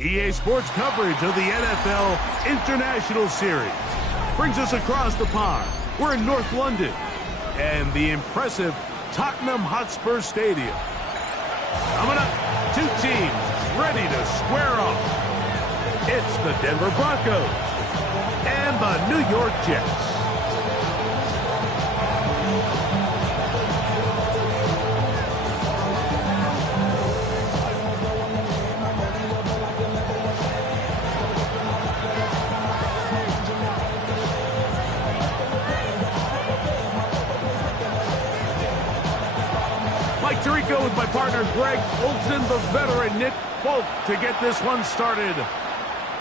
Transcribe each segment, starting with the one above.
EA Sports coverage of the NFL International Series brings us across the pond. We're in North London and the impressive Tottenham Hotspur Stadium. Coming up, two teams ready to square off. It's the Denver Broncos and the New York Jets. Tirico with my partner Greg Olson, the veteran Nick Folk to get this one started.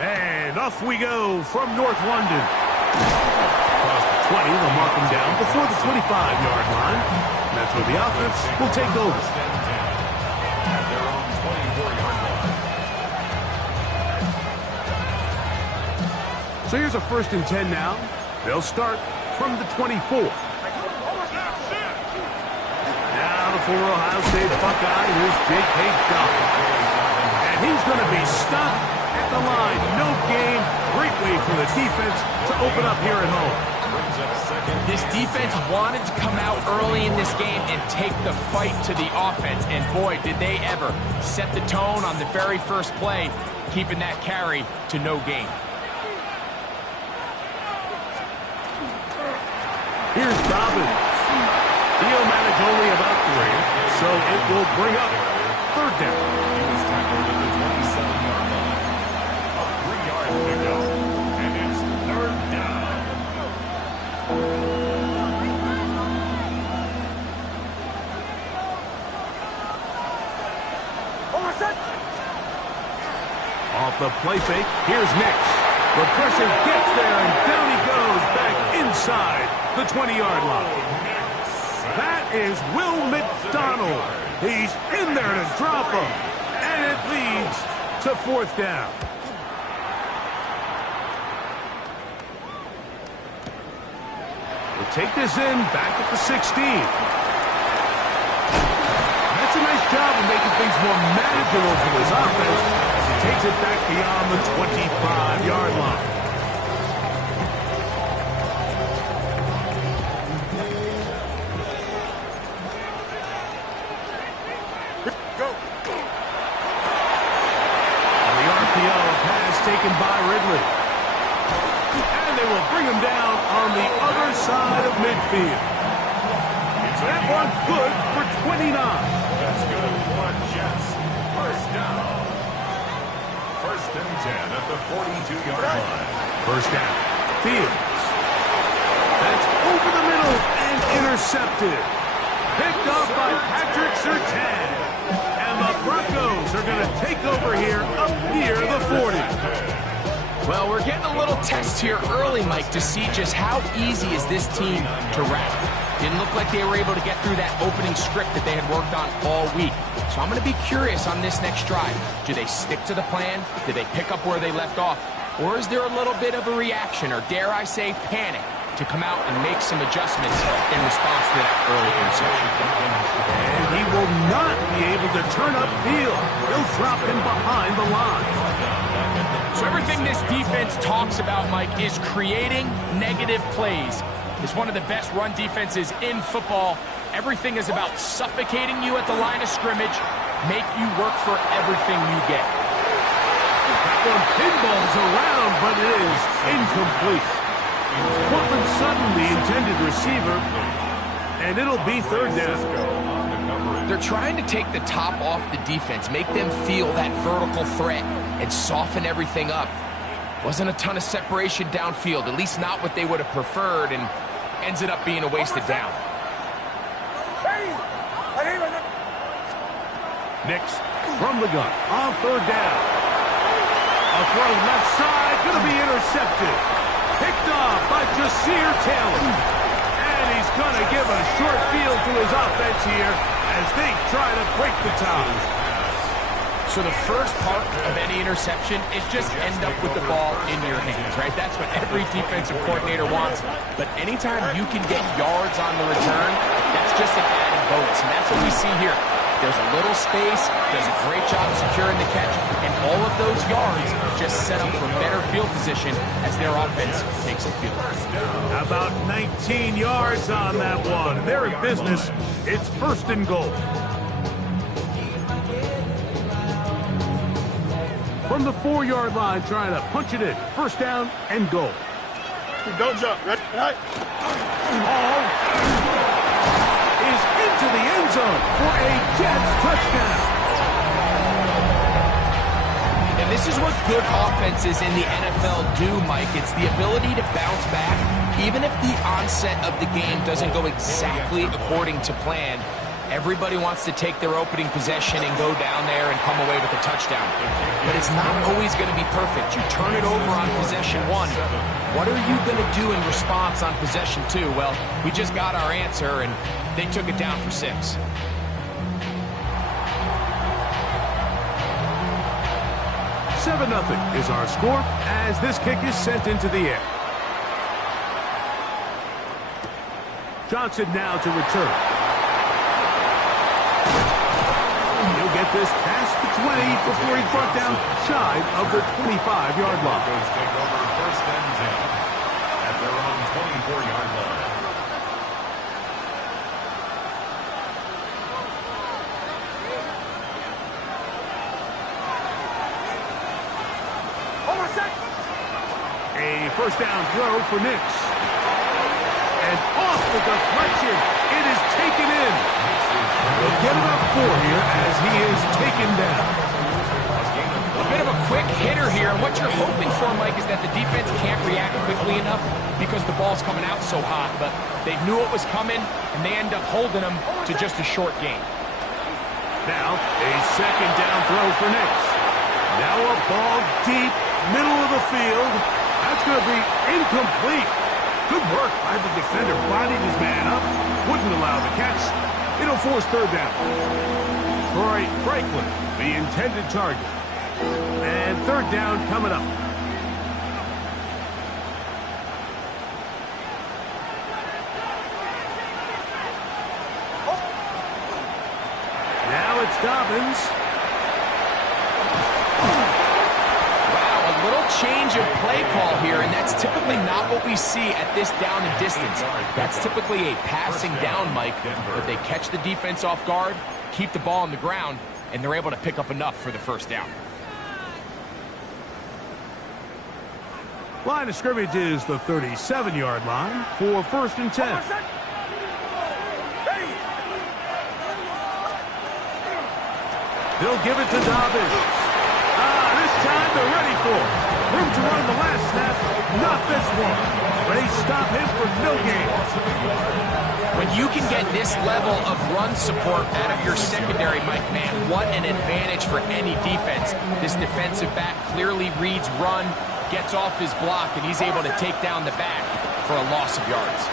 And off we go from North London. Across the 20, they'll mark them down before the 25-yard line. And that's where the offense will take over. So here's a 1st and 10 now. They'll start from the 24. For Ohio State Buckeye, here's J.K. Dobbins. And he's going to be stopped at the line. No gain. Great way for the defense to open up here at home. This defense wanted to come out early in this game and take the fight to the offense. And boy, did they ever set the tone on the very first play, keeping that carry to no gain. Here's Dobbins. He'll manage only about 3, so it will bring up 3rd down. He was tackled at the 27-yard line. 3 yards to go, and it's 3rd down. Off the play fake, here's Nix. The pressure gets there, and down he goes back inside the 20-yard line. That is Will McDonald. He's in there to drop him. And it leads to 4th down. We'll take this in back at the 16. That's a nice job of making things more manageable for this offense as he takes it back beyond the 25-yard line. Taken by Ridley. And they will bring him down on the other side of midfield. on good for 29. That's good for Jets. First down. First and 10 at the 42-yard line. First down. Fields. That's over the middle and intercepted. Picked up by Patrick Surtain. And the Broncos are going to take over here up near the 40. Well, we're getting a little test here early, Mike, to see just how easy is this team to wrap. Didn't look like they were able to get through that opening script that they had worked on all week. So I'm going to be curious on this next drive. Do they stick to the plan? Do they pick up where they left off? Or is there a little bit of a reaction, or dare I say panic, to come out and make some adjustments in response to that early interception? And he will not be able to turn upfield. He'll drop him behind the line. So everything this defense talks about, Mike, is creating negative plays. It's one of the best run defenses in football. Everything is about suffocating you at the line of scrimmage, make you work for everything you get. That one pinballs around, but it is incomplete. Cortland Sutton, the intended receiver, and it'll be third down. They're trying to take the top off the defense, make them feel that vertical threat, and soften everything up. Wasn't a ton of separation downfield, at least not what they would have preferred, and ends it up being a wasted down. Next, from the gun, on third down. A throw left side, going to be intercepted. Picked off by Jasir Taylor. And he's going to give a short field to his offense here as they try to break the tie. So the first part of any interception is just end up with the ball in your hands, right? That's what every defensive coordinator wants. But anytime you can get yards on the return, that's just an added bonus. And that's what we see here. There's a little space, does a great job securing the catch, and all of those yards just set up for better field position as their offense takes the field. About 19 yards on that one. They're in business. It's first and goal. From the 4-yard line, trying to punch it in. First down and goal. Don't jump. Right. Ball is into the end zone for a Jets touchdown. And this is what good offenses in the NFL do, Mike. It's the ability to bounce back, even if the onset of the game doesn't go exactly according to plan. Everybody wants to take their opening possession and go down there and come away with a touchdown. But it's not always going to be perfect. You turn it over on possession 1. What are you going to do in response on possession 2? Well, we just got our answer, and they took it down for 6. 7-0 is our score as this kick is sent into the air. Johnson now to return. He'll get this past the 20 before he's brought down shy of the 25-yard line. Broncos take over first and 10 at their own 24-yard line. A first down throw for Nix. And off the deflection, it is taken in. They'll get it up 4 here as he is taken down. A bit of a quick hitter here, and what you're hoping for, Mike, is that the defense can't react quickly enough because the ball's coming out so hot, but they knew it was coming, and they end up holding them to just a short gain. Now, a second down throw for Nix. Now a ball deep, middle of the field. That's going to be incomplete. Good work by the defender, bodied his man up, wouldn't allow the catch. It'll force third down. Troy Franklin, the intended target. And third down coming up. Now it's Dobbins. Change of play call here, and that's typically not what we see at this down and distance. That's typically a passing down, Mike, but they catch the defense off guard, keep the ball on the ground, and they're able to pick up enough for the first down. Line of scrimmage is the 37-yard line for first and 10. They'll give it to Dobbins. This time they're ready for it. Room to run the last snap. Not this one. They stop him for no gain. When you can get this level of run support out of your secondary, Mike, man, what an advantage for any defense. This defensive back clearly reads run, gets off his block, and he's able to take down the back for a loss of yards.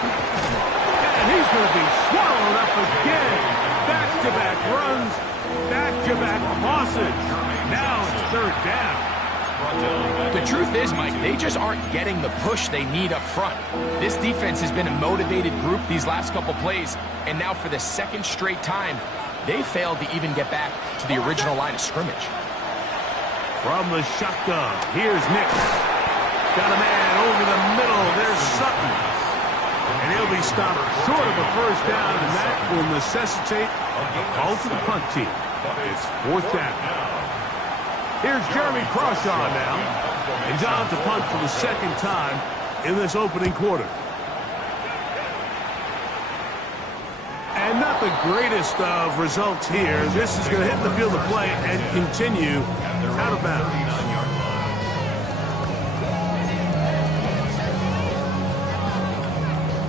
And he's going to be swallowed up again. Back-to-back runs, back-to-back losses. Now it's third down. The truth is, Mike, they just aren't getting the push they need up front. This defense has been a motivated group these last couple plays, and now for the second straight time, they failed to even get back to the original line of scrimmage. From the shotgun, here's Nix. Got a man over the middle. There's Sutton. And he'll be stopped short of a first down, and that will necessitate a call to the punt team. It's fourth down. Here's Jeremy Crawshaw now. He's on to punt for the second time in this opening quarter. And not the greatest of results here. This is going to hit the field of play and continue out of bounds.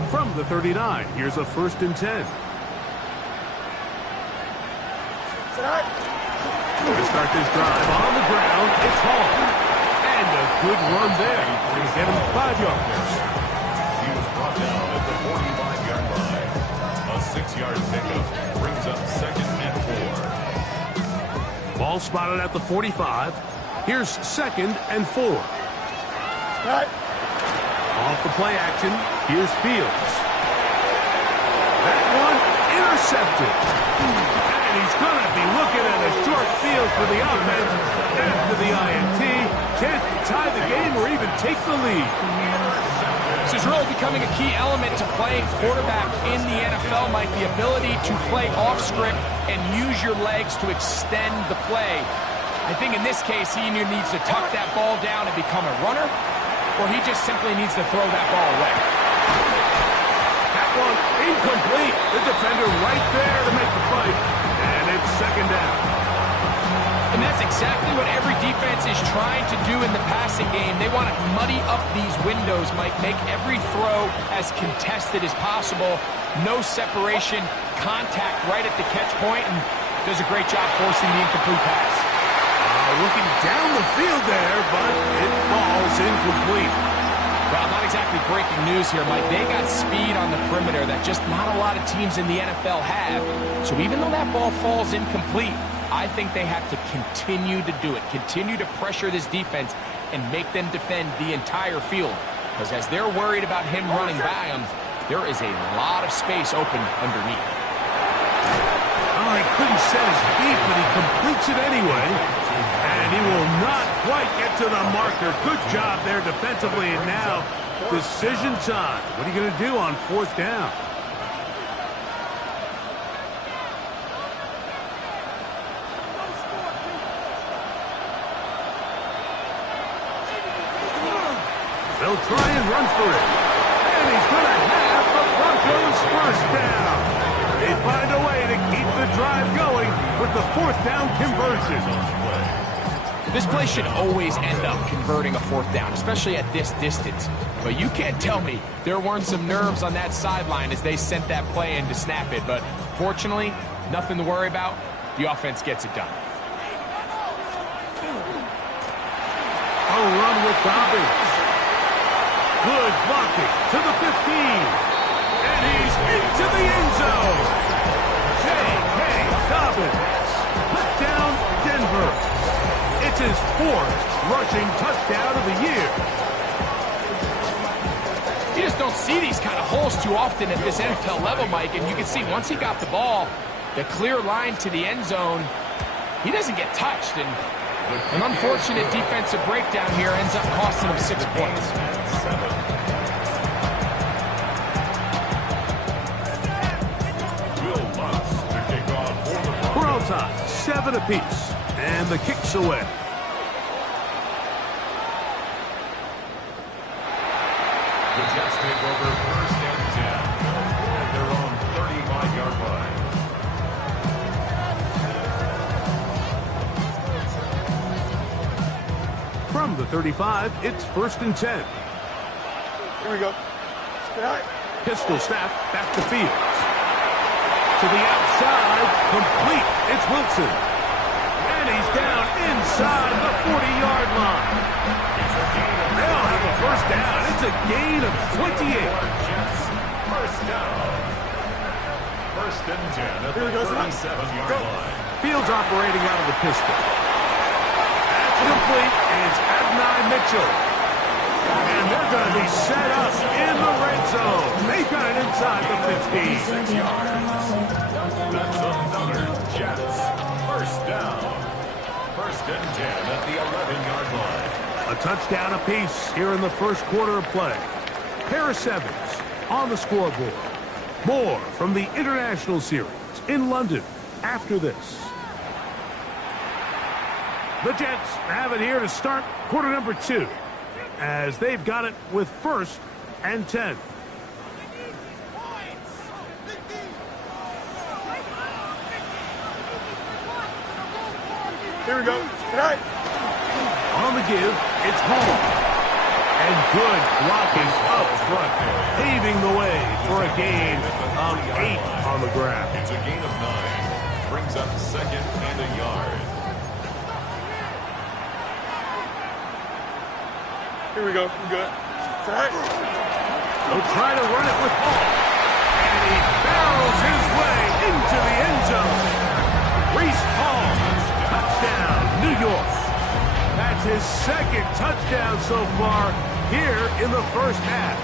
From the 39, here's a 1st and 10. To start this drive on the ground, it's Hall. And a good run there to get him 5 yards. He was brought down at the 45-yard line. A 6-yard pickup brings up 2nd and 4. Ball spotted at the 45. Here's 2nd and 4. Off the play action, here's Fields. That one intercepted. And he's going to be looking at a short field for the offense after the INT. Can't tie the game or even take the lead. This is really becoming a key element to playing quarterback in the NFL, Mike. The ability to play off script and use your legs to extend the play. I think in this case, he either needs to tuck that ball down and become a runner, or he just simply needs to throw that ball away. That one incomplete. The defender right there to make the play. And it's 2nd down. And that's exactly what every defense is trying to do in the passing game. They want to muddy up these windows, Mike, make every throw as contested as possible. No separation, contact right at the catch point, and does a great job forcing the incomplete pass. Looking down the field there, but it falls incomplete. Well, not exactly breaking news here, Mike. They got speed on the perimeter that just not a lot of teams in the NFL have. So even though that ball falls incomplete, I think they have to continue to do it, continue to pressure this defense and make them defend the entire field. Because as they're worried about him running by them, there is a lot of space open underneath. Oh, he couldn't set his feet, but he completes it anyway. And he will not quite get to the marker. Good job there defensively. And now, decision time. What are you going to do on 4th down? They'll try and run for it. And he's going to have the Broncos 1st down. They find a way to keep the drive going with the 4th down conversion. This play should always end up converting a 4th down, especially at this distance. But you can't tell me there weren't some nerves on that sideline as they sent that play in to snap it. But fortunately, nothing to worry about. The offense gets it done. A run with Dobbins. Good blocking to the 15. And he's into the end zone. J.K. Dobbins. Put down Denver. It's his 4th rushing touchdown of the year. You just don't see these kind of holes too often at this NFL level, Mike. And you can see once he got the ball, the clear line to the end zone, he doesn't get touched. And an unfortunate defensive breakdown here ends up costing him 6 points. We're all tied, 7 apiece. And the kick's away. The Jets take over 1st and 10 at their own 35-yard line. 35, it's 1st and 10. Here we go. Pistol snap, back to Fields. To the outside, complete. It's Wilson. And he's down inside the 40-yard line. They'll have a first down. It's a gain of 28. First down. 1st and 10 at the 37-yard line. Fields operating out of the pistol. That's complete. It's Adonai Mitchell. And they're going to be set up in the red zone. They got it inside the 15. 6 yards. That's another Jets. First down. 1st and 10 at the 11-yard line. A touchdown apiece here in the first quarter of play. Pair of sevens on the scoreboard. More from the International Series in London after this. The Jets have it here to start quarter number 2, as they've got it with 1st and 10. Here we go. On the give, it's Hall. And good blocking up front, paving the way for a gain of 8 on the ground. It's a gain of 9. Brings up 2nd and a yard. Here we go. We're good. They'll try to run it with Hall. And he barrels his way into the end zone. Reese Hall, touchdown, New York. That's his 2nd touchdown so far here in the first half.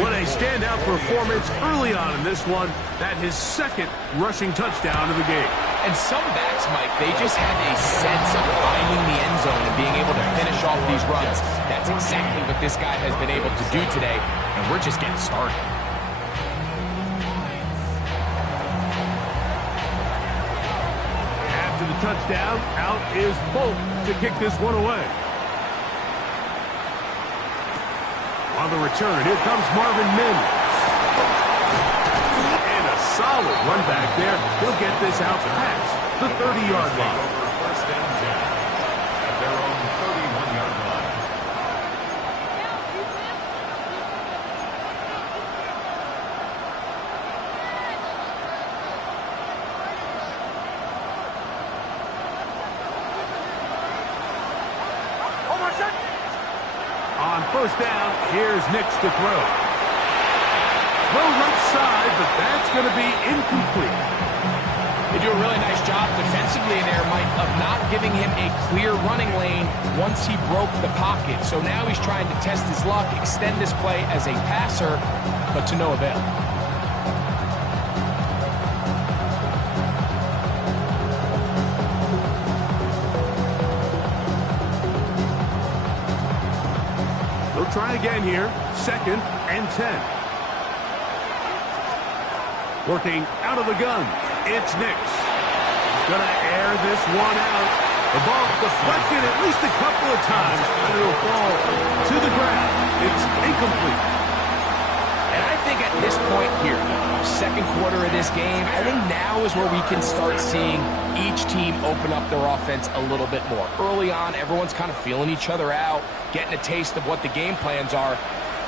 What a standout performance early on in this one. That his 2nd rushing touchdown of the game. And some backs, Mike, they just have a sense of finding the end zone and being able to finish off these runs. That's exactly what this guy has been able to do today, and we're just getting started. After the touchdown, out is Bolt to kick this one away. On the return, here comes Marvin Mims. And a solid run back there. He'll get this out past the 30-yard line. 1st and 10 at their own 31-yard line. On 1st down, here's Nix to throw. Throw left side, but that's going to be incomplete. They do a really nice job defensively in there, Mike, of not giving him a clear running lane once he broke the pocket. So now he's trying to test his luck, extend this play as a passer, but to no avail. They'll try again here. 2nd and 10. Working out of the gun. It's Nix. He's going to air this one out. The ball deflected at least a couple of times, but it'll fall to the ground. It's incomplete. And I think at this point here, 2nd quarter of this game, I think now is where we can start seeing each team open up their offense a little bit more. Early on, everyone's kind of feeling each other out, getting a taste of what the game plans are.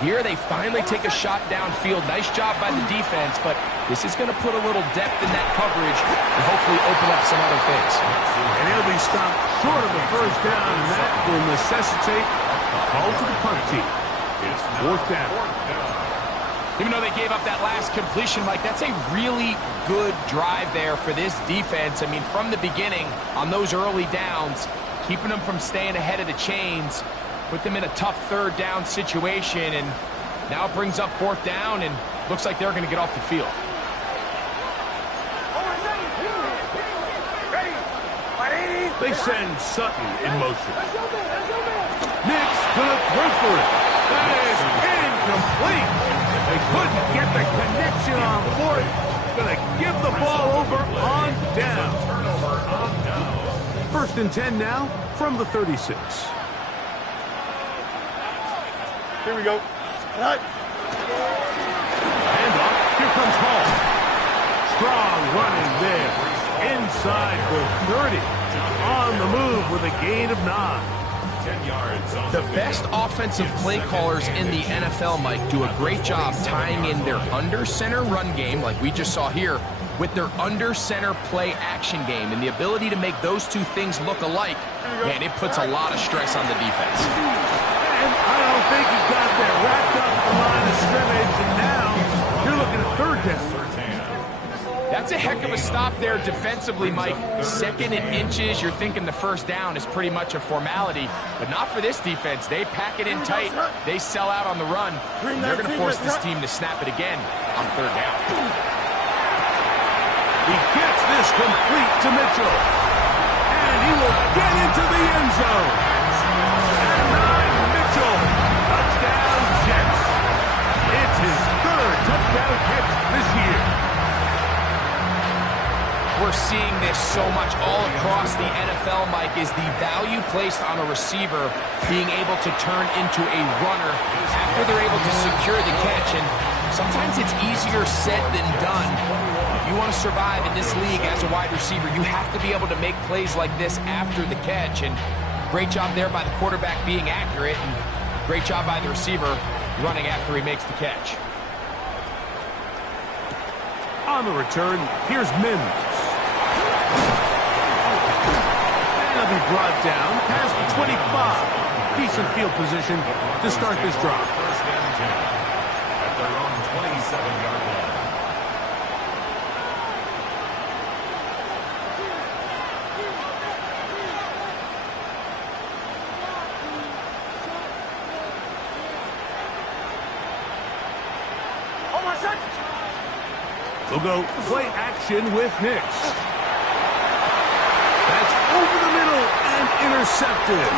Here they finally take a shot downfield. Nice job by the defense, but this is going to put a little depth in that coverage and hopefully open up some other things. And he'll be stopped short of the first down, and that will necessitate a call to the punt team. It's 4th down. Even though they gave up that last completion, Mike, that's a really good drive there for this defense. I mean, from the beginning, on those early downs, keeping them from staying ahead of the chains, put them in a tough 3rd down situation, and now it brings up 4th down, and looks like they're going to get off the field. They send Sutton in motion. Nix gonna throw for it. That is incomplete. They couldn't get the connection on 4th. Gonna give the ball over on down. 1st and 10 now from the 36. Here we go. Handoff. Here comes Hall. Strong running there. Inside the 30. On the move with a gain of 9. 10 yards on The best offensive play callers in the NFL, Mike, do a great job tying in their under-center run game, like we just saw here, with their under-center play action game. And the ability to make those two things look alike, man, it puts a lot of stress on the defense. And I don't think he got there. Wrapped up the line of scrimmage, and now you're looking at 3rd down. That's a heck of a stop there defensively, Mike. 2nd and inches, you're thinking the 1st down is pretty much a formality, but not for this defense. They pack it in tight. They sell out on the run. They're going to force this team to snap it again on 3rd down. He gets this complete to Mitchell, and he will get into the end zone. And 9, Mitchell, touchdown Jets. It's his 3rd touchdown catch this year. We're seeing this so much all across the NFL, Mike, is the value placed on a receiver being able to turn into a runner after they're able to secure the catch. And sometimes it's easier said than done. If you want to survive in this league as a wide receiver, you have to be able to make plays like this after the catch. And great job there by the quarterback being accurate, and great job by the receiver running after he makes the catch. On the return, here's Mims. And he'll be brought down past the 25. Decent field position to start this drive. 1st and 10 at their own 27-yard line. We'll go play action with Hicks. That's over the middle and intercepted.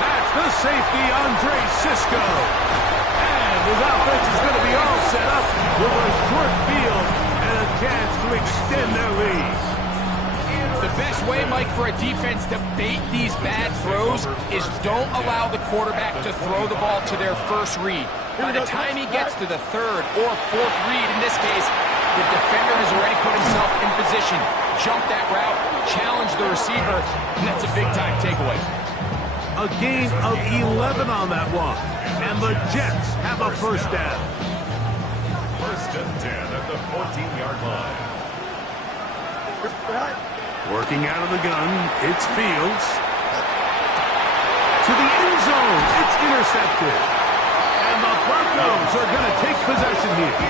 That's the safety, Andre Cisco. And his offense is going to be all set up with a short field and a chance to extend their lead. The best way, Mike, for a defense to bait these bad throws is don't allow the quarterback to throw the ball to their first read. By the time he gets to the 3rd or 4th read, in this case, the defender has already put himself in position, jumped that route, challenged the receiver, and that's a big-time takeaway. A gain of 11 on that one, and the Jets have a 1st down. 1st and 10 at the 14-yard line. Working out of the gun, it's Fields. To the end zone, it's intercepted. And the Broncos are going to take possession here.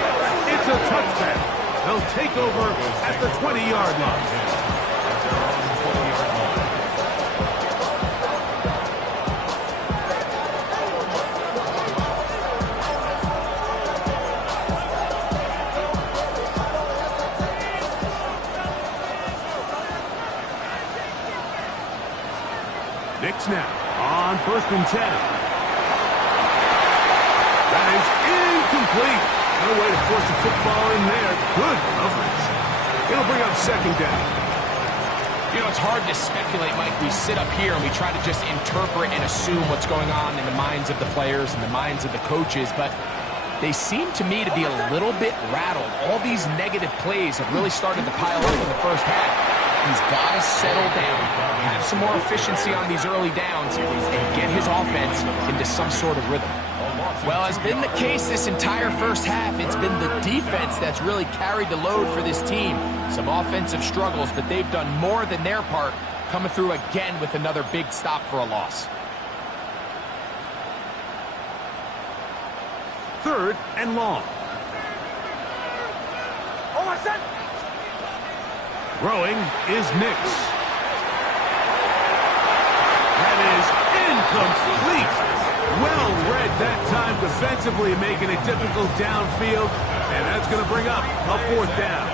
It's a touchdown. They'll take over at the 20-yard line. Knicks now on 1st and 10. That is incomplete. No way to force the football in there. Good coverage. It'll bring up 2nd down. You know, it's hard to speculate, Mike. We sit up here and we try to just interpret and assume what's going on in the minds of the players and the minds of the coaches, but they seem to me to be a little bit rattled. All these negative plays have really started to pile up in the 1st half. He's got to settle down, have some more efficiency on these early downs, and get his offense into some sort of rhythm. Well, has been the case this entire 1st half. It's been the defense that's really carried the load for this team. Some offensive struggles, but they've done more than their part, coming through again with another big stop for a loss. 3rd and long. Throwing is Nix. That is incomplete. Well read that time defensively, making it difficult downfield, and that's going to bring up a 4th down.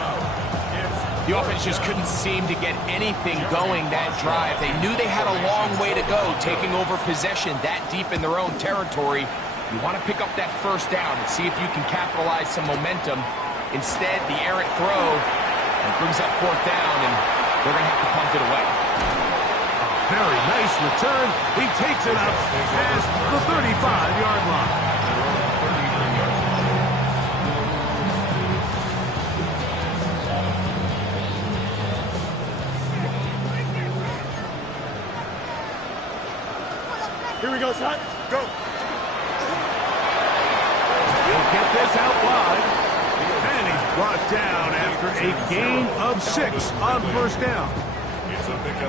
The offense just couldn't seem to get anything going that drive. They knew they had a long way to go, taking over possession that deep in their own territory. You want to pick up that 1st down and see if you can capitalize some momentum. Instead, the errant throw brings up 4th down, and they're going to have to punt it away. Very nice return. He takes it up past the 35-yard line. Here we go, son. Go. He'll get this out wide. And he's brought down after a gain of 6 on first down.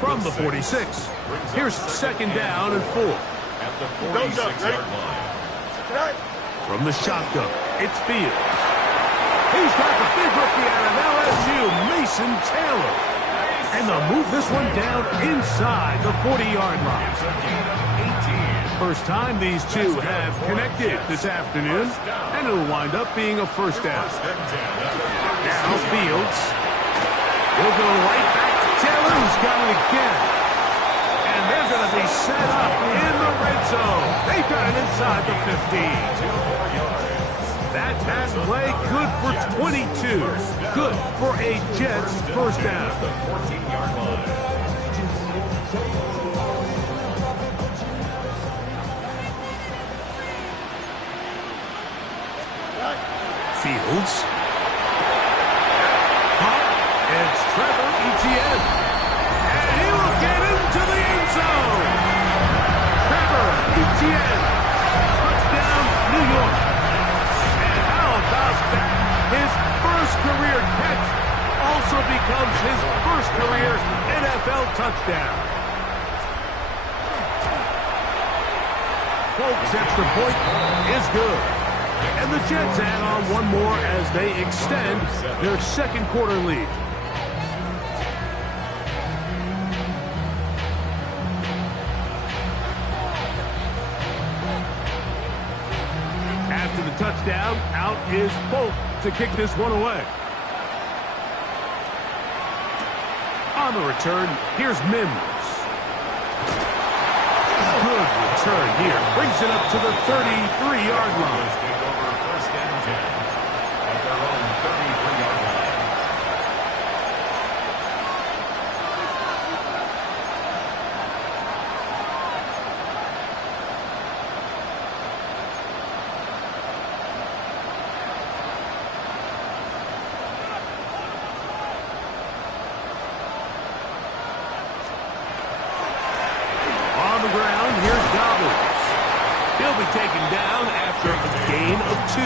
From the 46. Here's second down and 4. At the 46-yard line. From the shotgun, it's Fields. He's got the big rookie out of LSU, Mason Taylor. And they'll move this one down inside the 40-yard line. First time these two have connected this afternoon, and it'll wind up being a first down. Now Fields. He'll go right back to Taylor, who's got it again. And they're going to be set up in the red zone. They've got it inside the 15. That pass play good for 22. Good for a Jets first down. The 14-yard line. Fields. It's Trevor Etienne. And he will get into the end zone. Trevor Etienne. Touchdown, New York. And how about that? His first career catch also becomes his first career NFL touchdown. Folks, extra point is good. And the Jets add on one more as they extend their second quarter lead. After the touchdown, out is Folk to kick this one away. On the return, here's Mims. Good return here. Brings it up to the 33-yard line. First and 10 at their own 33-yard line. On the ground, here's Dobbins. He'll be taken down after a gain of 2.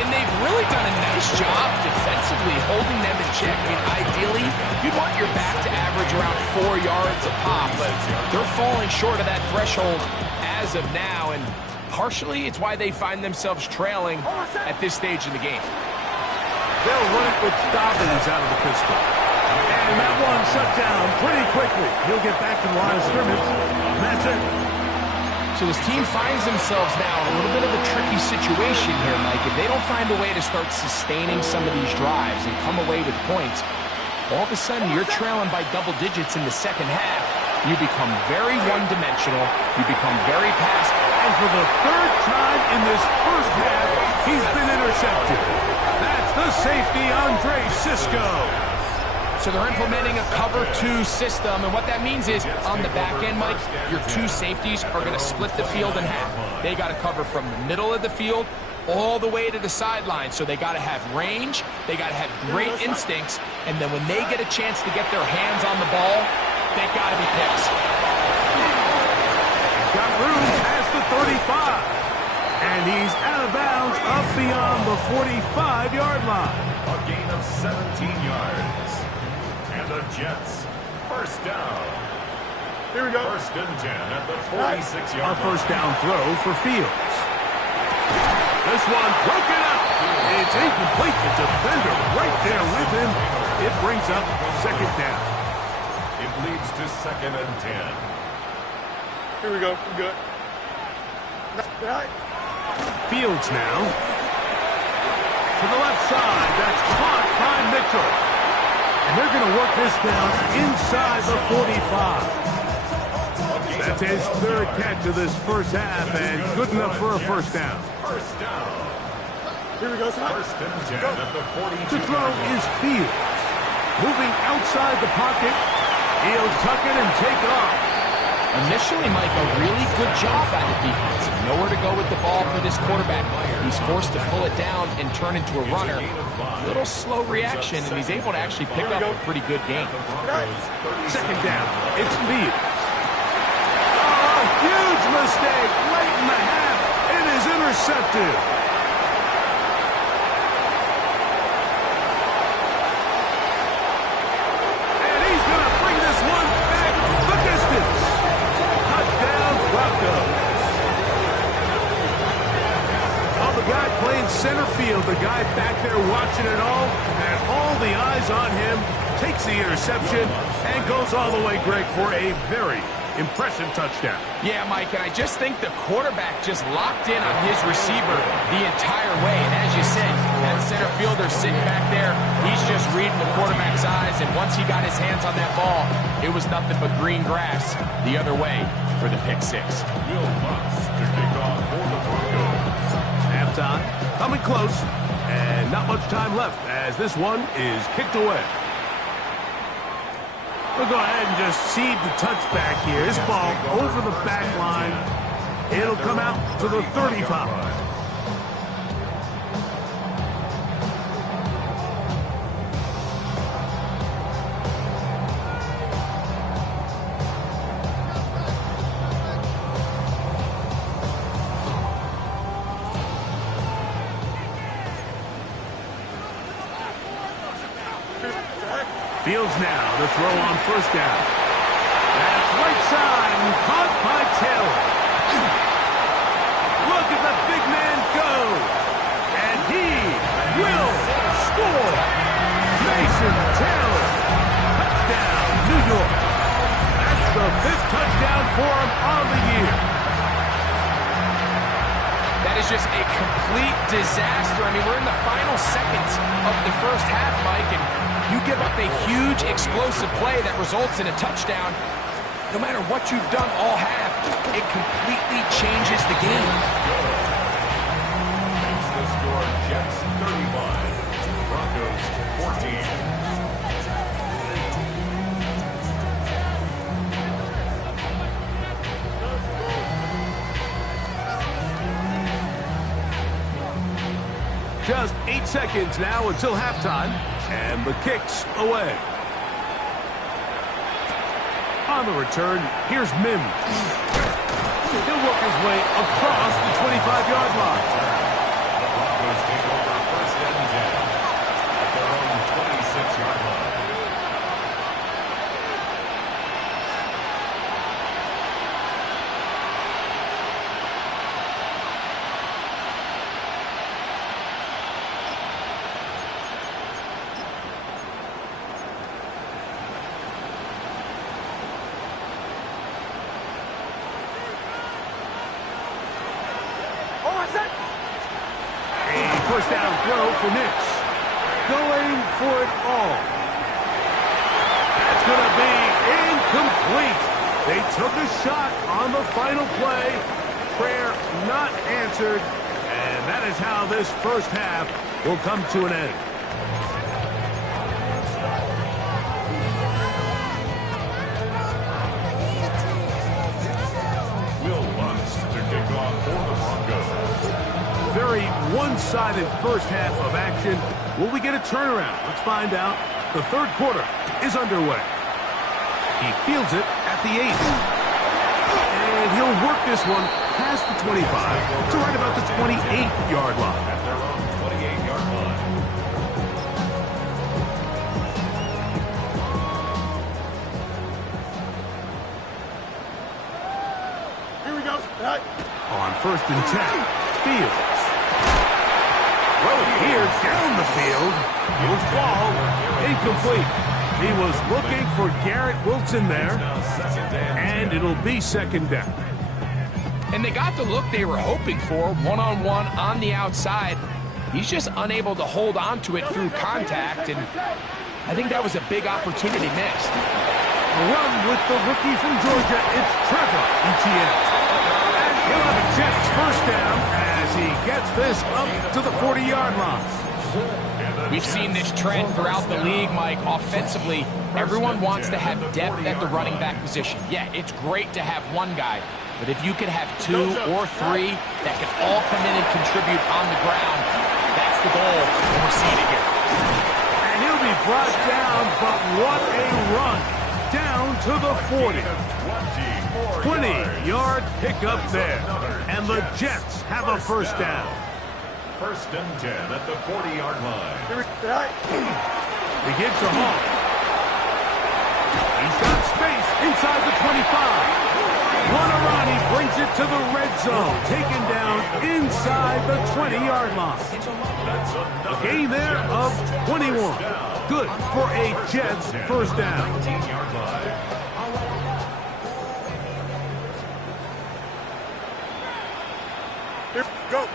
And they've really done a nice job defensively holding them in check. I mean, ideally, you'd want your back to average around 4 yards a pop, but they're falling short of that threshold as of now, and partially it's why they find themselves trailing at this stage in the game. They'll run it with Dobbins out of the pistol. And that one shut down pretty quickly. He'll get back to the line of scrimmage, and that's it. So this team finds themselves now in a little bit of a tricky situation here, Mike. If they don't find a way to start sustaining some of these drives and come away with points, all of a sudden you're trailing by double digits in the second half. You become very one-dimensional. You become very passive. And for the third time in this first half, he's been intercepted. That's the safety, Andre Cisco. So they're implementing a cover 2 system, and what that means is on the back end, Mike, your 2 safeties are going to split the field in half. They got to cover from the middle of the field all the way to the sideline. So they got to have range, they got to have great instincts, and then when they get a chance to get their hands on the ball, they got to be picks. Got room past the 35. And he's out of bounds up beyond the 45-yard line. A gain of 17 yards. And the Jets, first down. Here we go. First and 10 at the 46-yard A line. first down throw for Fields. This one broken up. It's incomplete. The defender right there with him. It brings up second down. It leads to second and 10. Here we go. We're good. Fields now. To the left side. That's caught by Mitchell. And they're going to work this down inside the 45. That's his third catch of this first half, and good enough for a first down. First down. Here we go, son. First and 10 at the 42. To throw is Fields. Moving outside the pocket. He'll tuck it and take it off. Initially, Mike, a really good job by the defense. Nowhere to go with the ball for this quarterback. He's forced to pull it down and turn into a runner. A little slow reaction, and he's able to actually pick up a pretty good game. Second down. It's Fields. Oh, Huge mistake late in the half. It is intercepted. And he's going to bring this one back the distance. Touchdown, Broncos. Oh, the guy playing center field, the guy back there watching it all the eyes on him, takes the interception and goes all the way, Greg, for a very impressive touchdown. Yeah, Mike, and I just think the quarterback just locked in on his receiver the entire way. And as you said, that center fielder sitting back there, he's just reading the quarterback's eyes. And once he got his hands on that ball, it was nothing but green grass the other way for the pick six. Will Lutz to kick off for the Broncos. Halftime, coming close, and not much time left as this one is kicked away. We'll go ahead and just seed the touchback here. This ball over the back line. It'll come out to the 35. Fields now to throw on first down. That's right side and caught by Taylor. Look at the big man go. And he will score. Mason Taylor. Touchdown, New York. That's the 5th touchdown for him on the year. That is just a complete disaster. I mean, we're in the final seconds of the first half, Mike, and you give up a huge explosive play that results in a touchdown. No matter what you've done all half, it completely changes the game. Makes the score Jets 35, Broncos 14. Just 8 seconds now until halftime, and the kick's away. On the return, here's Mims. He'll work his way across the 25-yard line. The Broncos take over first and 10 at their own 26-yard line. First down throw for Nix. Going for it all. That's going to be incomplete. They took a shot on the final play. Prayer not answered. And that is how this first half will come to an end. Will Lutz to kick off for the Broncos. Very one-sided first half of action. Will we get a turnaround? Let's find out. The third quarter is underway. He fields it at the 8. And he'll work this one past the 25 to right about the 28-yard line. At their own 28-yard line. Here we go. Right. On first and 10, Fields. Throw here down the field. Will fall. Incomplete. He was looking for Garrett Wilson there. And it'll be second down. And they got the look they were hoping for, one-on-one on the outside. He's just unable to hold on to it through contact, and I think that was a big opportunity missed. A run with the rookie from Georgia. It's Trevor Etienne. And he'll have a Jets first down as he gets this up to the 40-yard line. We've seen this trend throughout the league, Mike. Offensively, everyone wants to have depth at the running back position. Yeah, it's great to have one guy, but if you could have 2 or 3 that can all come in and contribute on the ground, that's the goal, and we're seeing it here. And he'll be brought down, but what a run. Down down to the 40. 20-yard pickup there. And the Jets have a first down. First and 10 at the 40-yard line. He gives to Hall. He's got space inside the 25. Guanarani brings it to the red zone. Taken down inside the 20-yard line. A gain there of 21. Good for a Jets first down. 19-yard line. Here, go.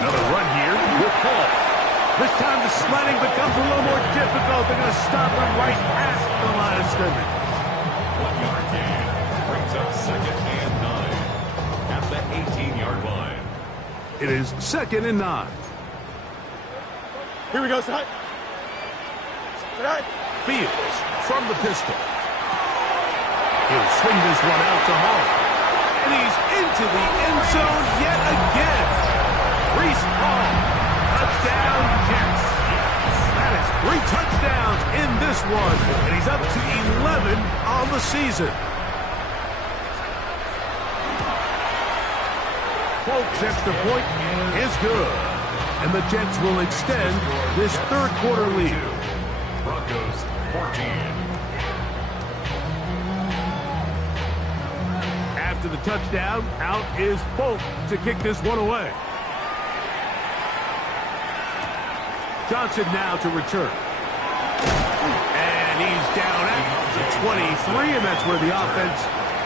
Another run here with Paul. This time the sledding becomes a little more difficult. They're going to stop him right past the line of scrimmage. 1-yard gain brings up second and 9 at the 18-yard line. It is second and 9. Here we go, side. Side. Fields from the pistol. He'll swing this one out to Hall. And he's into the end zone yet again. Reese Hall. Touchdown, Jets. That is 3 touchdowns in this one. And he's up to 11 on the season. Folks, extra point is good. And the Jets will extend this third quarter lead. Broncos 14. After the touchdown, out is Folk to kick this one away. Johnson now to return. And he's down at the 23, and that's where the offense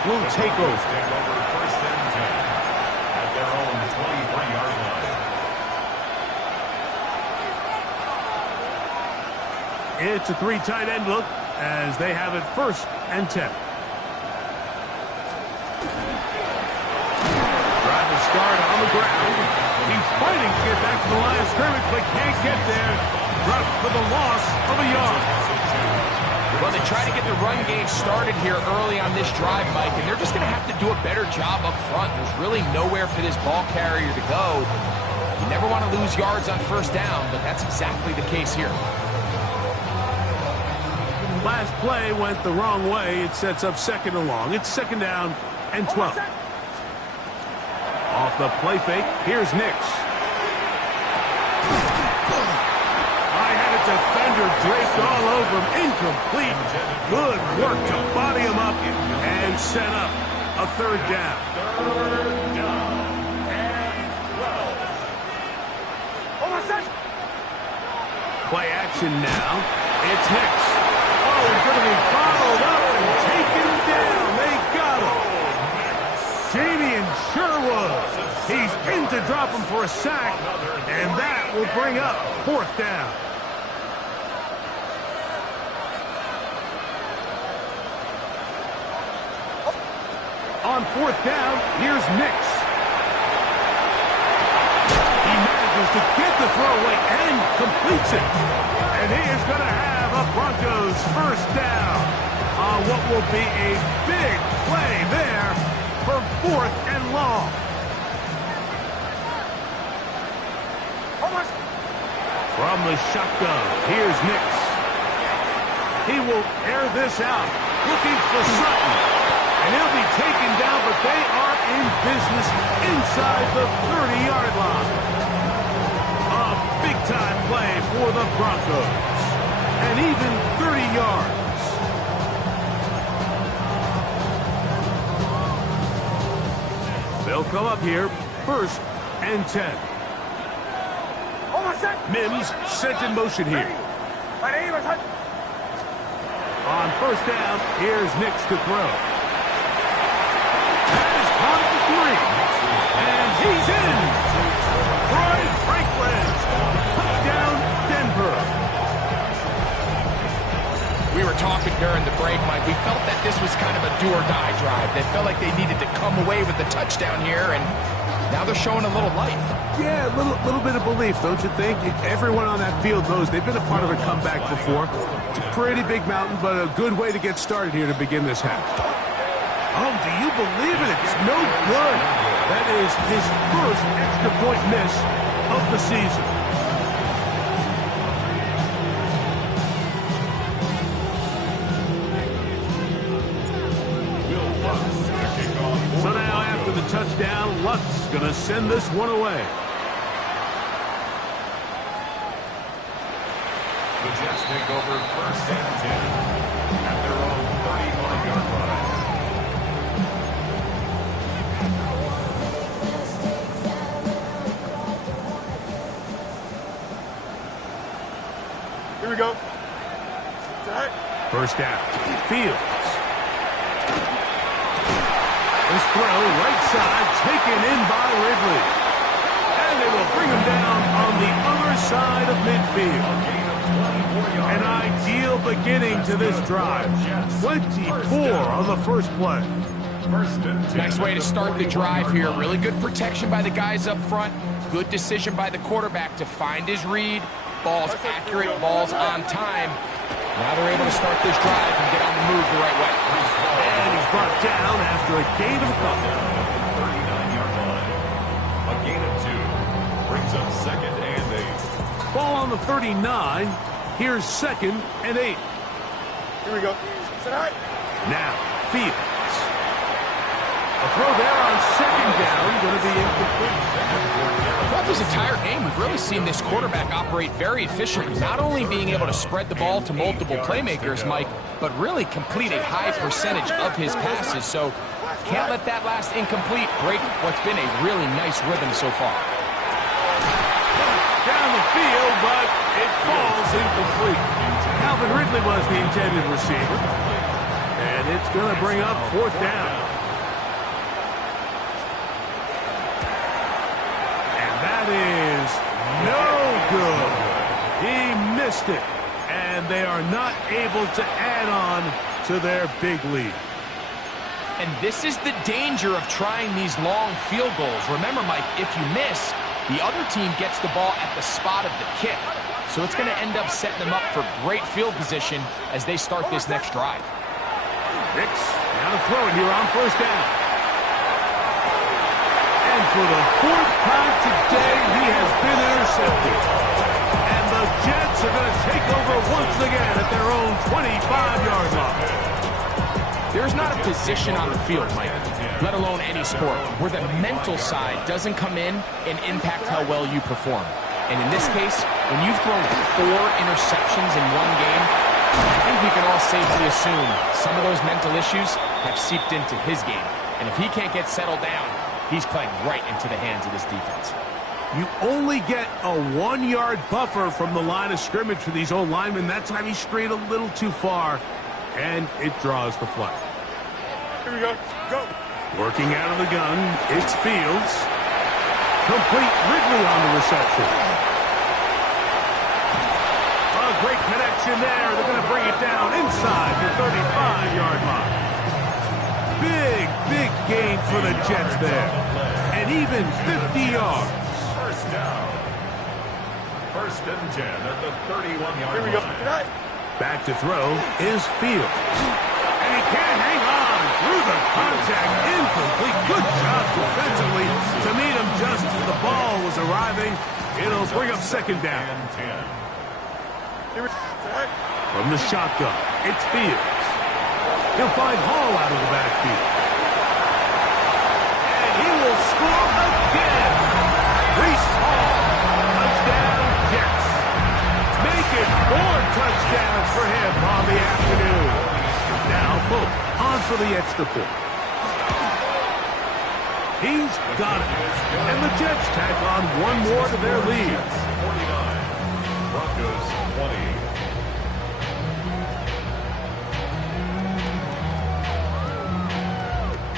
will take over. Take over first and 10 at their own 23-yard line. It's a 3 tight end look as they have it first and 10. Driver start on the ground. He's fighting to get back to the line of scrimmage, but can't get there. Dropped for the loss of a yard. Well, they try to get the run game started here early on this drive, Mike, and they're just going to have to do a better job up front. There's really nowhere for this ball carrier to go. You never want to lose yards on first down, but that's exactly the case here. Last play went the wrong way. It sets up second and long. It's second down and 12. Off the play fake, here's Nix. I had a defender draped all over him. Incomplete. Good work to body him up and set up a third down. Third down and 12. Play action now. It's Nix. Oh, he's going to be bottled up and taken down. They got him. Jamie Sherwood. He's in to drop him for a sack, and that will bring up fourth down. On fourth down, here's Nix. He manages to get the throwaway and completes it. And he is going to have a Broncos first down on what will be a big play there for fourth and long. From the shotgun, here's Nix. He will air this out, looking for Sutton. And he'll be taken down, but they are in business inside the 30-yard line. A big-time play for the Broncos. And even 30 yards. They'll come up here, first and 10. Mims sent in motion here. On first down, here's Nix to throw. That is caught at the 3. And he's in. Troy Franklin. Touchdown, Denver. We were talking during the break, Mike. We felt that this was kind of a do-or-die drive. They felt like they needed to come away with the touchdown here, and now they're showing a little life. Yeah, a little bit of belief, don't you think? Everyone on that field knows they've been a part of a comeback before. It's a pretty big mountain, but a good way to get started here to begin this half. Oh, do you believe it? It's no good. That is his first extra point miss of the season. going to send this one away. The Jets take over 1st and 10 at their own 35-yard line. Here we go. Set. First down. Fields. This throw right side taken in by Ridley. And they will bring him down on the other side of midfield. An ideal beginning to this drive. 24 on the first play. Nice way to start the drive here. Really good protection by the guys up front. Good decision by the quarterback to find his read. Ball's accurate, ball's on time. Now they're able to start this drive and get on the move the right way. And he's brought down after a gain of a couple. 39-yard line. A gain of 2 brings up 2nd and 8. Ball on the 39. Here's 2nd and 8. Here we go. Set. Now, Fields. A throw there on 2nd down. Going to be incomplete. Throughout this entire game, we've really seen this quarterback operate very efficiently, not only being able to spread the ball to multiple playmakers, Mike, but really complete a high percentage of his passes. So can't let that last incomplete break what's been a really nice rhythm so far. Down the field, but it falls incomplete. Calvin Ridley was the intended receiver. And it's going to bring up 4th down. And that is no good. He missed it. And they are not able to add on to their big lead. And this is the danger of trying these long field goals. Remember, Mike, if you miss, the other team gets the ball at the spot of the kick. So it's going to end up setting them up for great field position as they start this next drive. Hicks now to throw it here on 1st down. And for the 4th time today, he has been intercepted. And the Jets are going to take over once again at their own 25-yard line. There's not a position on the field, Mike, let alone any sport, where the mental side doesn't come in and impact how well you perform. And in this case, when you've thrown 4 interceptions in one game, I think we can all safely assume some of those mental issues have seeped into his game. And if he can't get settled down, he's playing right into the hands of this defense. You only get a 1-yard buffer from the line of scrimmage for these old linemen. That time he strayed a little too far, and it draws the flag. Here we go. Go. Working out of the gun, it's Fields. Complete. Ridley on the reception. A great connection there. They're going to bring it down inside the 35-yard line. Big gain for the Jets there. And even 50 yards. 1st down. 1st and 10 at the 31-yard Here we go. line. Back to throw is Fields. And he can't hang on through the contact. Incomplete. Good job defensively to meet him just as the ball was arriving. It'll bring up 2nd down. And 10. From the shotgun, it's Fields. He'll find Hall out of the backfield. And he will score again. Reese Hall. Touchdown, Jets. Make it 4 touchdowns for him on the afternoon. Now, Pope on for the extra point. He's got it. And the Jets tack on 1 more to their lead. 49. Broncos 20.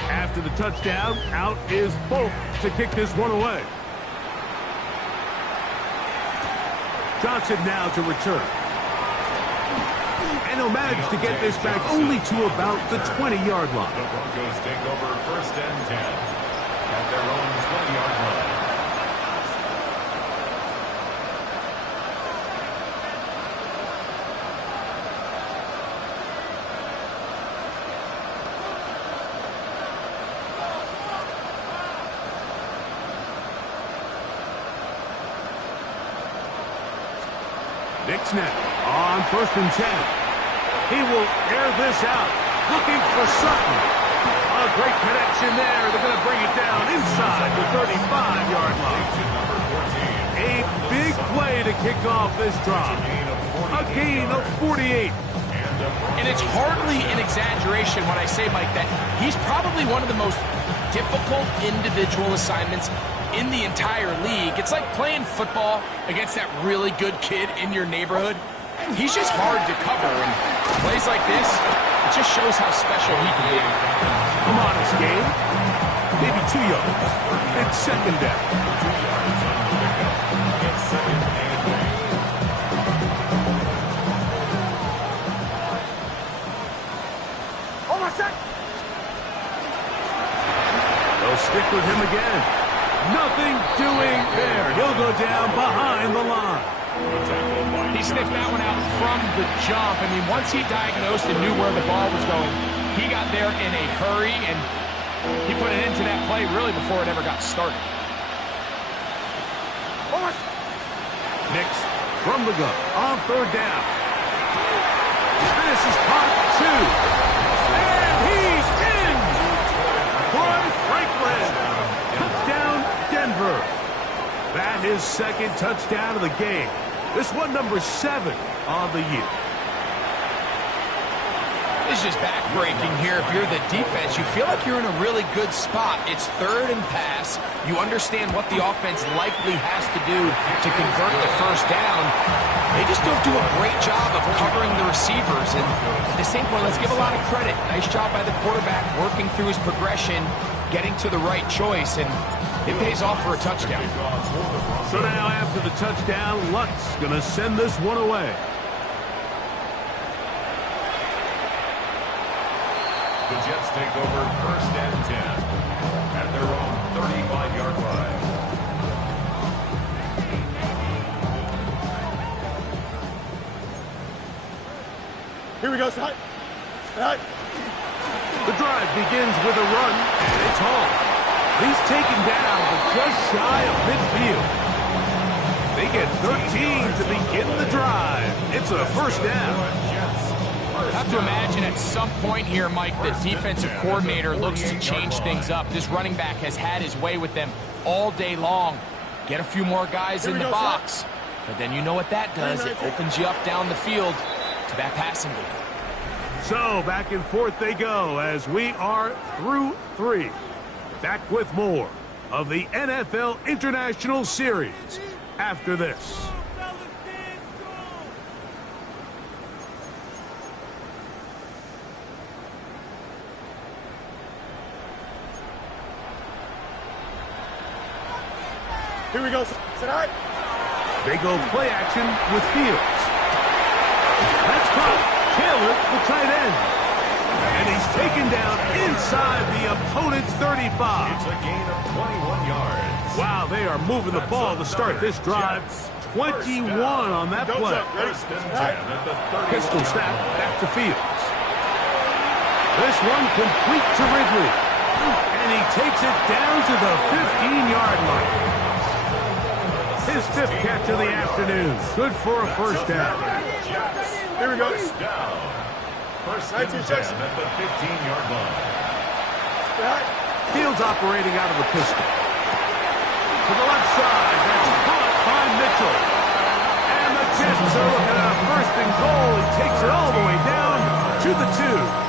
After the touchdown, out is Pope to kick this one away. Johnson now to return. And he'll manage to get this back only to about the 20-yard line. The Broncos take over 1st and 10 at their own 20-yard line. Nick snap on 1st and 10. He will air this out, looking for Sutton. A Great connection there. They're going to bring it down inside the 35-yard line. A big play to kick off this drive. A gain of 48. And it's hardly an exaggeration when I say, Mike, that he's probably one of the most difficult individual assignments in the entire league. It's like playing football against that really good kid in your neighborhood. He's just hard to cover, and plays like this, it just shows how special he can be. Come on, this game. Maybe 2 yards. It's second down. 2 yards on the pickup. It's second and 8. They'll stick with him again. Nothing doing there. He'll go down behind the line. He sniffed that one out from the jump. I mean, once he diagnosed and knew where the ball was going, he got there in a hurry, and he put it into that play really before it ever got started. Nix from the gun on third down. This is caught 2. And he's in! Troy Franklin. Touchdown, Denver. That is second touchdown of the game. This one number 7 on the year. This is just back-breaking here. If you're the defense, you feel like you're in a really good spot. It's third and pass. You understand what the offense likely has to do to convert the first down. They just don't do a great job of covering the receivers. And at the same point, let's give a lot of credit. Nice job by the quarterback working through his progression, getting to the right choice, and it pays off for a touchdown. So now after the touchdown, Lutz going to send this one away. The Jets take over first and 10 at their own 35-yard line. Here we go, Side. The drive begins with a run, and it's home. He's taken down, but just shy of midfield. They get 13 to begin the drive. It's a first down. I have to imagine at some point here, Mike, the defensive coordinator looks to change things up. This running back has had his way with them all day long. Get a few more guys in the box. But then you know what that does. It opens you up down the field to that passing game. So back and forth they go as we are through 3. Back with more of the NFL International Series after this. Here we go, Side. They go play action with Fields. That's caught. Taylor, the tight end. And he's taken down inside the opponent's 35. It's a gain of 21 yards. Wow, they are moving the ball to start this drive. 21 on that play. First and 10 at the 30. Pistol snap back to Fields. This one complete to Ridley. And he takes it down to the 15-yard line. His 5th catch of the afternoon. Good for a first down. Here we go. Down. First and 10 at the 15-yard line. Fields operating out of the pistol. To the left side. That's caught by Mitchell. And the Jets are looking at a first and goal. He takes it all the way down to the 2.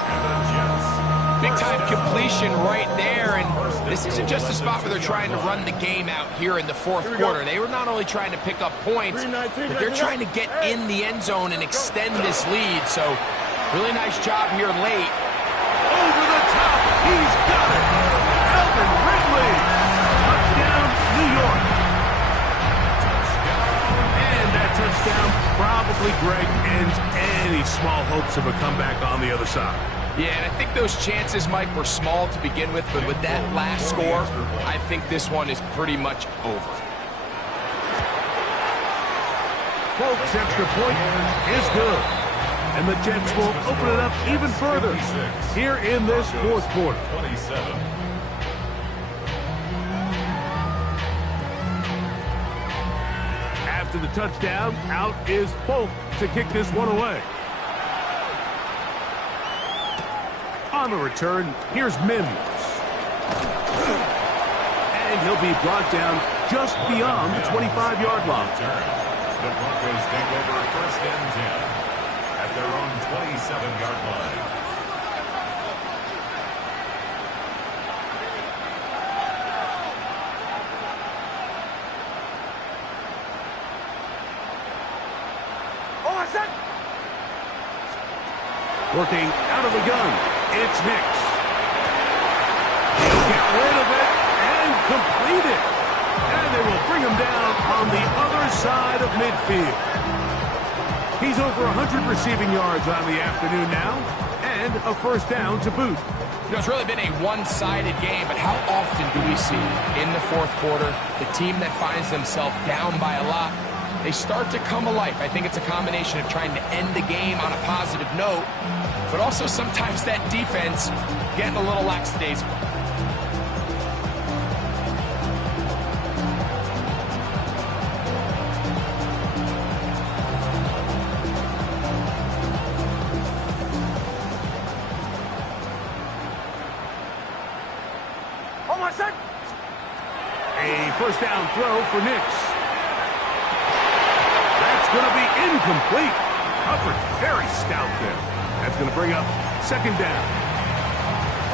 Big-time completion right there, and this isn't just a spot where they're trying to run the game out here in the 4th quarter. They were not only trying to pick up points, but they're trying to get in the end zone and extend this lead. So, really nice job here late. Over the top, he's got it. Elvin Ridley, touchdown, New York. And that touchdown probably, Greg, ends any small hopes of a comeback on the other side. Yeah, and I think those chances, Mike, were small to begin with, but with that last score, I think this one is pretty much over. Folks, extra point is good. And the Jets will open it up even further here in this 4th quarter. 27. After the touchdown, out is Folk to kick this one away. On the return, here's Mims. and he'll be brought down just beyond the 25-yard line. The Broncos take over first and 10 at their own 27-yard line. Working out of the gun, it's Nix. He'll get rid of it and complete it. And they will bring him down on the other side of midfield. He's over 100 receiving yards on the afternoon now, and a first down to boot. You know, it's really been a one-sided game, but how often do we see in the fourth quarter the team that finds themselves down by a lot, they start to come alive. I think it's a combination of trying to end the game on a positive note, but also sometimes that defense getting a little lackadaisical. A first down throw for Nix. That's going to be incomplete. Coverage very stout there. That's going to bring up second down.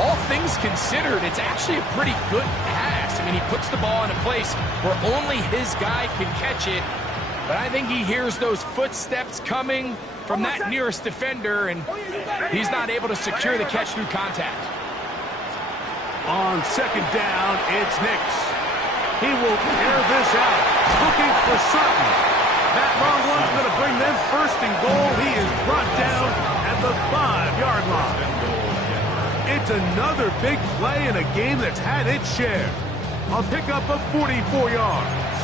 All things considered, it's actually a pretty good pass. I mean, he puts the ball in a place where only his guy can catch it. But I think he hears those footsteps coming from that nearest defender, and he's not able to secure the catch through contact. On second down, it's Nix. He will air this out, looking for Sutton. That long one's going to bring them first and goal. He is brought down at the 5-yard line. It's another big play in a game that's had its share. A pickup of 44 yards.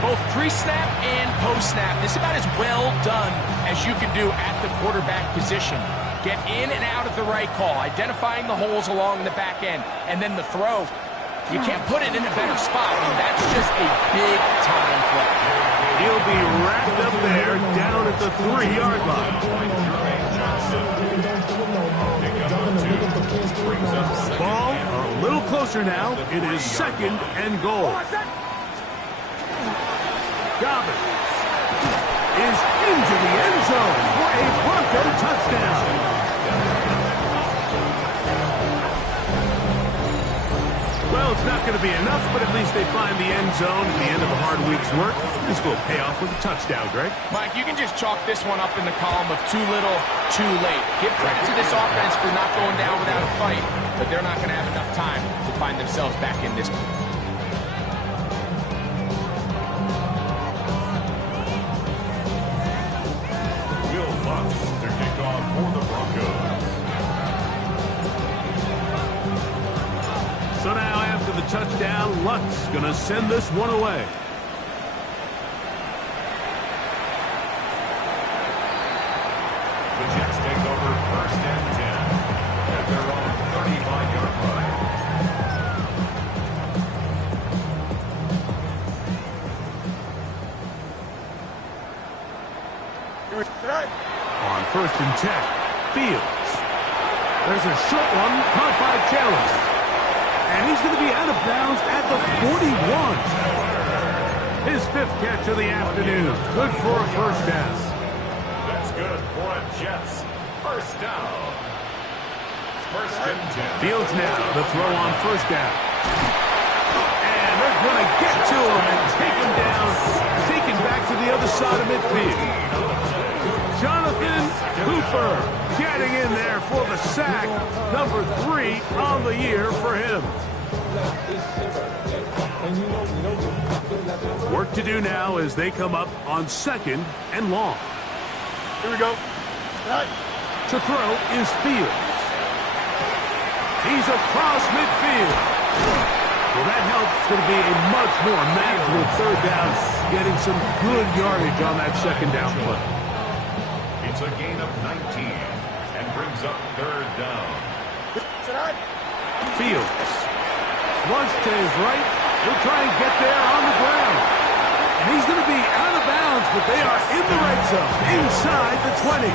Both pre-snap and post-snap, this is about as well done as you can do at the quarterback position. Get in and out at the right call, identifying the holes along the back end, and then the throw. You can't put it in a better spot. I mean, that's just a big-time play. He'll be wrapped up there down at the 3-yard line. Ball a little closer now. It is second and goal. Dobbins is into the end zone for a Bronco touchdown. Well, it's not going to be enough, but at least they find the end zone at the end of a hard week's work. This will pay off with a touchdown, Greg. Mike, you can just chalk this one up in the column of too little, too late. Give credit to this offense for not going down without a fight, but they're not going to have enough time to find themselves back in this one. To kick off for the Broncos. So now after the touchdown, Lutz going to send this one away. The Jets take over first and 10 at their own 35-yard line. On first and 10, Fields. There's a short one caught by Taylor. And he's going to be out of bounds at the 41. His 5th catch of the afternoon. Good for a first down. That's good for a Jets first down. First and 10. Fields now, the throw on first down. And they're going to get to him and take him down, take him back to the other side of midfield. Jonathan Cooper getting in there for the sack. Number 3 on the year for him. Work to do now as they come up on second and long. Here we go. To throw is Fields. He's across midfield. Well, that helps. It's going to be a much more manageable third down, getting some good yardage on that second down play. It's a gain of 19 and brings up third down. Fields. Flush to his right. He'll try and get there on the ground. And he's going to be out of bounds, but they are in the red zone, inside the 20.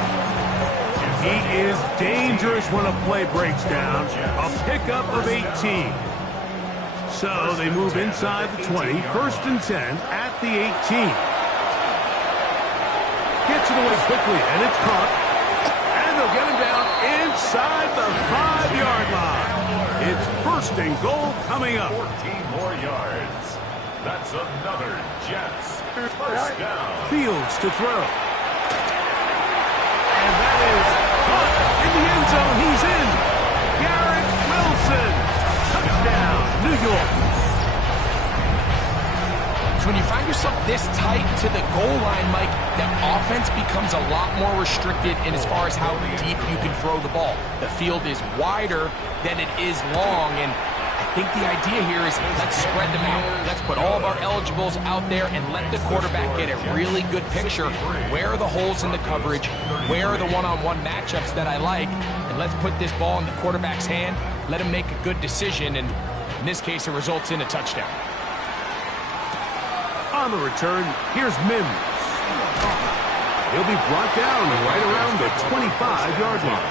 He is dangerous when a play breaks down. A pickup of 18. So they move inside the 20, 1st and 10 at the 18. Gets it away quickly, and it's caught. And they'll get him down inside the 5-yard line. It's 1st and goal coming up. 14 more yards. That's another Jets 1st down. Fields to throw. And that is caught in the end zone. He's in. Garrett Wilson. Touchdown, New York. So when you find yourself this tight to the goal line, Mike, the offense becomes a lot more restricted in as far as how deep you can throw the ball. The field is wider than it is long, and I think the idea here is let's spread them out. Let's put all of our eligibles out there and let the quarterback get a really good picture. Where are the holes in the coverage? Where are the one-on-one matchups that I like? And let's put this ball in the quarterback's hand, let him make a good decision, and in this case, it results in a touchdown. On the return, here's Mims. He'll be brought down right around the 25-yard line.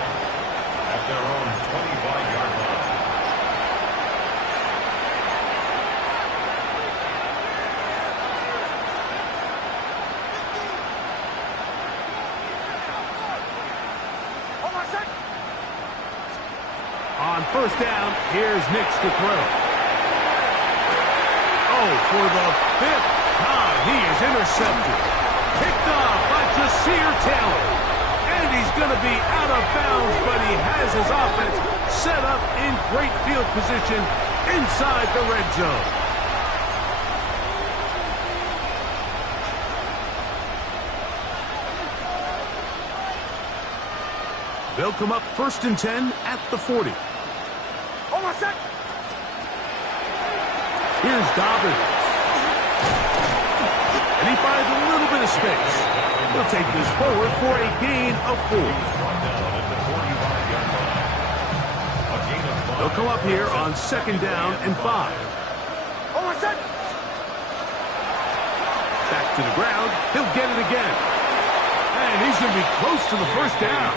At their own 25-yard line. On 1st down, here's Nix to throw. Oh, for the 5th time, he is intercepted. Picked off by Jasir Taylor. And he's going to be out of bounds, but he has his offense set up in great field position inside the red zone. They'll come up 1st and 10 at the 40. Hold on a sec. Here's Dobbins. And he finds a little bit of space. He'll take this forward for a gain of 4. They'll come up here on 2nd down and 5. Hold on a sec. Back to the ground. He'll get it again. And he's going to be close to the 1st down.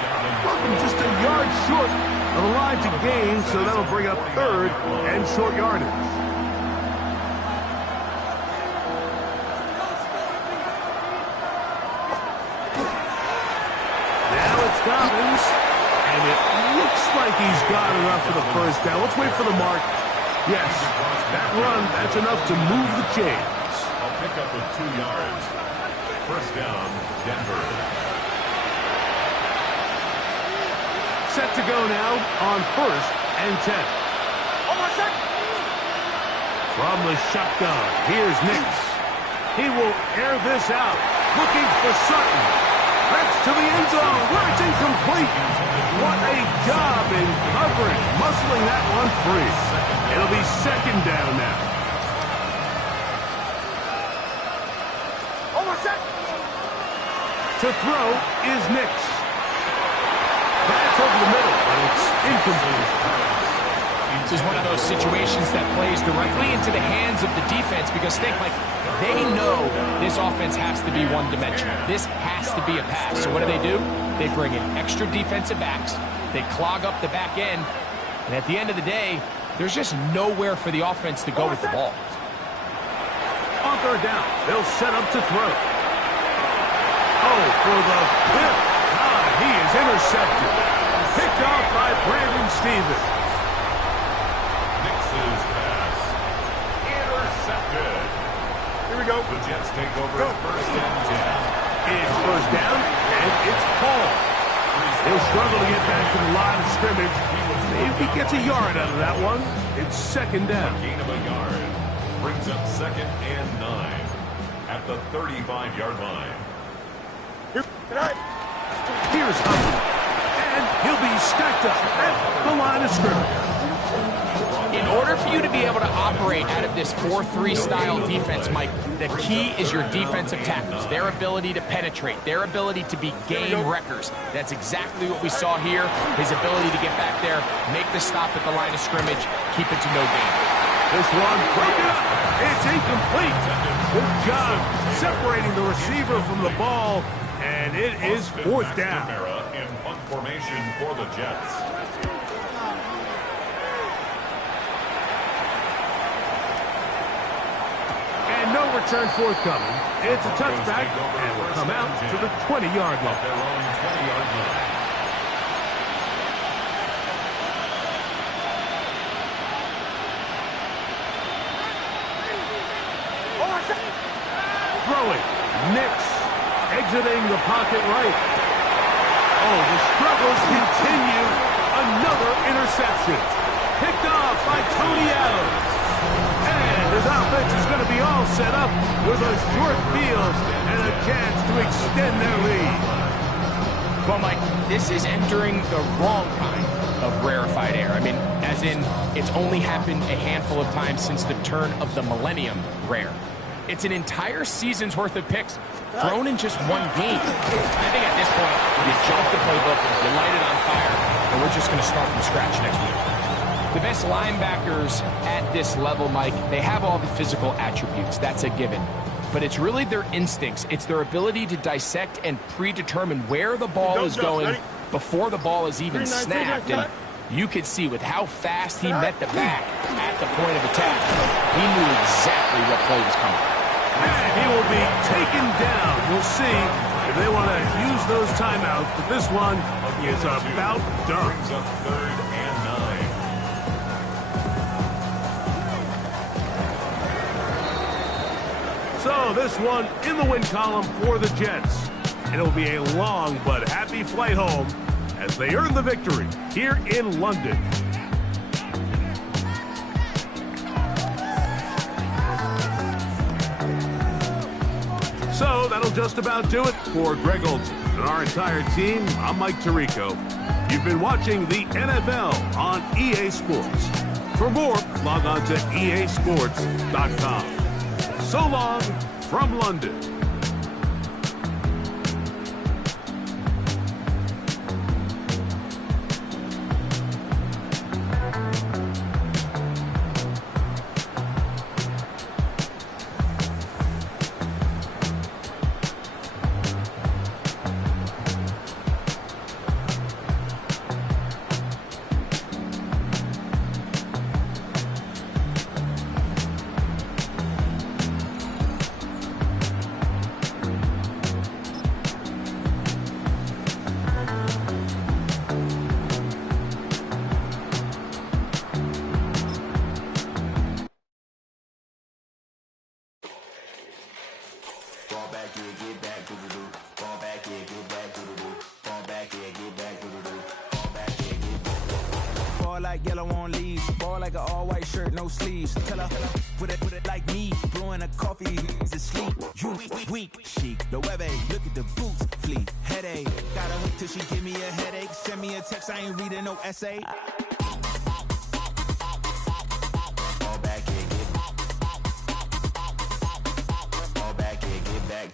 Just a yard short of the line to gain, so that'll bring up 3rd and short yardage. Dobbins, and it looks like he's got enough for the 1st down. Let's wait for the mark. Yes, that run, that's enough to move the chains. I'll pick up with 2 yards. 1st down, Denver. Set to go now on 1st and 10. Hold on a sec. From the shotgun, here's Nix. He will air this out, looking for Sutton. That's to the end zone, where it's incomplete. What a job in covering, muscling that one free. It'll be 2nd down now. Hold on a sec. To throw is Nix. That's over the middle, but it's incomplete. This is one of those situations that plays directly into the hands of the defense because think, like, they know this offense has to be one-dimensional. This has to be a pass. So what do? They bring in extra defensive backs. They clog up the back end. And at the end of the day, there's just nowhere for the offense to go with the ball. On 3rd down, they'll set up to throw. Oh, for the 5th time, he is intercepted. Picked off by Brandon Stevens. Nix's pass. Intercepted. Here we go. The Jets take over 1st and 10. It's 1st down, and it's Paul. He'll struggle to get back to the line of scrimmage. If he gets a yard out of that one, it's 2nd down. A gain of a yard brings up 2nd and 9 at the 35-yard line. Here's Hubbard, and he'll be stacked up at the line of scrimmage. In order for you to be able to operate out of this 4-3 style defense, Mike, the key is your defensive tackles, their ability to penetrate, their ability to be game wreckers. That's exactly what we saw here, his ability to get back there, make the stop at the line of scrimmage, keep it to no gain. This one broken up. It's incomplete. Good job separating the receiver from the ball, and it is 4th down. In punt formation for the Jets. return forthcoming. It's a touchback, and will come out to the 20-yard line. Their own 20-yard line. Throwing. Nix exiting the pocket right. Oh, the struggles continue. Another interception. Picked off by Tony Adams. And his offense is going to be all set up with a short field and a chance to extend their lead. Well, Mike, this is entering the wrong kind of rarefied air. I mean, as in, it's only happened a handful of times since the turn of the millennium rare. It's an entire season's worth of picks thrown in just one game. I think at this point, you jump the playbook, you light it on fire, and we're just going to start from scratch next week. The best linebackers at this level, Mike, they have all the physical attributes. That's a given. But it's really their instincts. It's their ability to dissect and predetermine where the ball is going before the ball is even snapped. And you could see with how fast he met the back at the point of attack, he knew exactly what play was coming. And he will be taken down. We'll see if they want to use those timeouts. But this one is about done. Brings up 3rd and 9. So this one in the win column for the Jets. And it'll be a long but happy flight home as they earn the victory here in London. So that'll just about do it for Greg Olson and our entire team. I'm Mike Tirico. You've been watching the NFL on EA Sports. For more, log on to easports.com. So long from London. Like yellow on leaves, ball like an all-white shirt, no sleeves. Tell her, put it like me, blowing a coffee, he's asleep. You weak, chic, the web look at the boots, fleet, headache. Got a hook till she give me a headache. Send me a text, I ain't reading no essay. Fall back here, get back.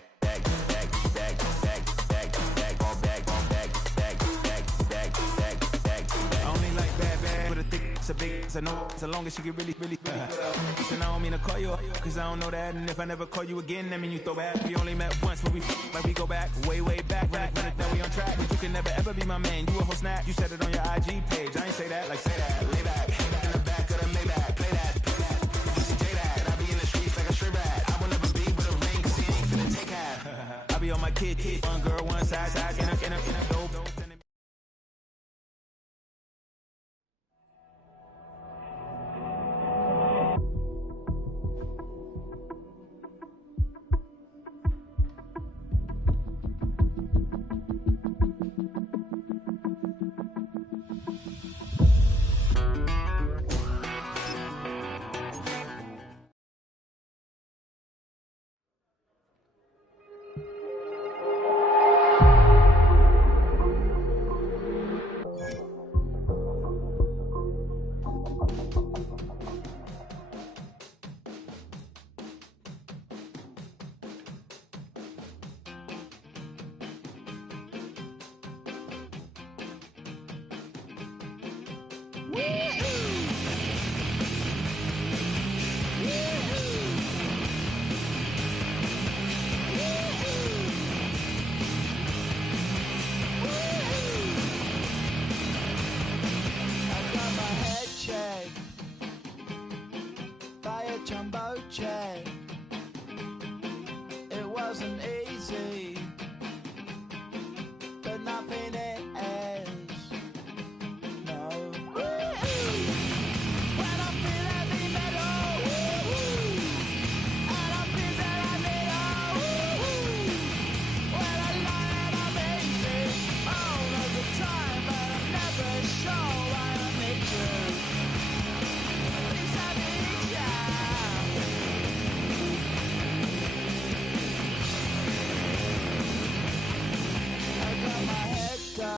A big, so no, so long as she get really good. Listen, I don't mean to call you, cause I don't know that. And if I never call you again, that mean you throw back. We only met once, but we go back, way back. Run it, then we on track. But you can never ever be my man. You a whole snap, you said it on your IG page. I ain't say that, like say that. Lay back, in the back of the Maybach. Play that. You see that. I be in the streets like a stray rat. I will never be with a ring, cause he ain't finna take half. I be on my kid, one girl, one side, in a dope.